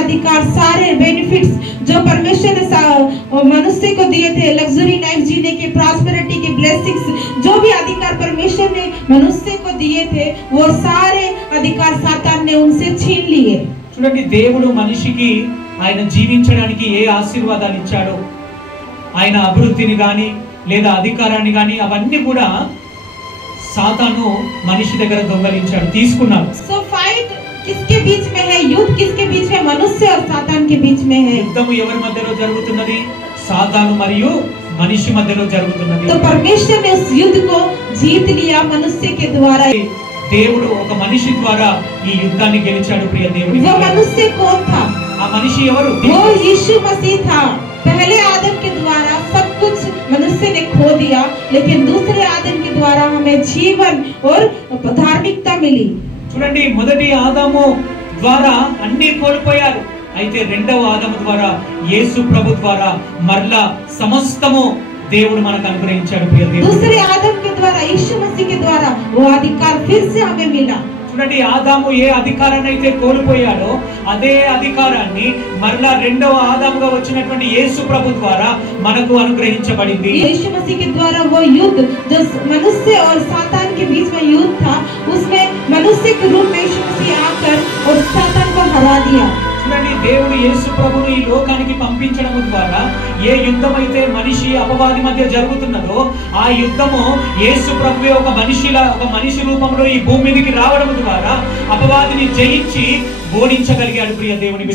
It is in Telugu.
अधिकार, सारे बेनिफिट्स जो परमेश्वर ने मनुष्य को दिए थे, लग्जरी लाइफ जीने के, प्रॉस्पेरिटी के ब्लेसिंग्स, जो भी अधिकार परमेश्वर ने मनुष्य को दिए थे, वो सारे अधिकार सातान ने उनसे छीन लिए। చూడండి, దేవుడు మనిషికి ఆయన జీవించడానికి ఏ ఆశీర్వాదాలు ఇచ్చాడో, ఆయన అభివృద్ధిని గాని లేదా అధికారాన్ని గాని అవన్నీ కూడా సాతాను మనిషి దగ్గర దొంగలించాడు, తీసుకున్నాడు। సో ఫైట్ किसके बीच में है? युद्ध किसके बीच में? मनुष्य और सातान के बीच में है। యుద్ధము ఎవరి మధ్యలో జరుగుతున్నది? సాతాను మరియు మనిషి మధ్యలో జరుగుతున్నది। तो परमेश्वर ने उस युद्ध को जीत लिया मनुष्य के द्वारा। దేవుడు ఒక మనిషి ద్వారా ఈ యుద్ధాన్ని గెలిచాడు। ప్రియ దేవుని, वो मनुष्य कौन था? ఆ మనిషి ఎవరు? वो यीशु मसीह था। पहले आदम के द्वारा सब कुछ मनुष्य ने खो दिया, लेकिन दूसरे आदम के द्वारा हमें जीवन और धार्मिकता मिली। చూడండి, మొదటి ఆదాము ద్వారా అన్ని కోల్పోయారు, అయితే రెండవ ఆదాము ద్వారా, యేసు ప్రభు ద్వారా మరలా సమస్తము దేవుడు మనకు అనుగ్రహించాడు। ప్రియ దేవుని, दूसरे आदम के द्वारा, यीशु मसीह के द्वारा वो अधिकार फिर से हमें मिला। చూడండి, ఆదాము ఏ అధికారాన్ని అయితే కోల్పోయాడో అదే అధికారాన్ని మరలా రెండవ ఆదాముగా వచ్చినటువంటి యేసు ప్రభు ద్వారా మనకు అనుగ్రహించబడింది। यीशु मसीह के द्वारा वो युद्ध जो मनुष्य और सातान के बीच में युद्ध था, उसमें मनुष्य के रूप में यीशु मसीह आकर और सातान को हरा दिया। చూడండి, దేవుడు యేసు ప్రభుని ఈ లోకానికి పంపించడం ద్వారా ఏ యుద్ధం అయితే మనిషి అపవాది మధ్య జరుగుతున్నదో ఆ యుద్ధము యేసు ప్రభువే ఒక మనిషి రూపంలో ఈ భూమి మీదకి రావడం ద్వారా అపవాదిని జయించి ఓడించగలిగాడు। ప్రియ దేవుని